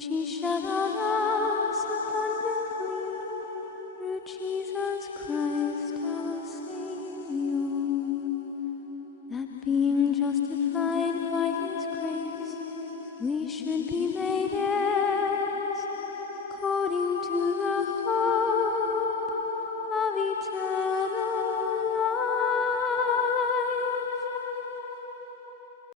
which he shed on us abundantly through Jesus Christ our Savior, that being justified by his grace, we should be made heirs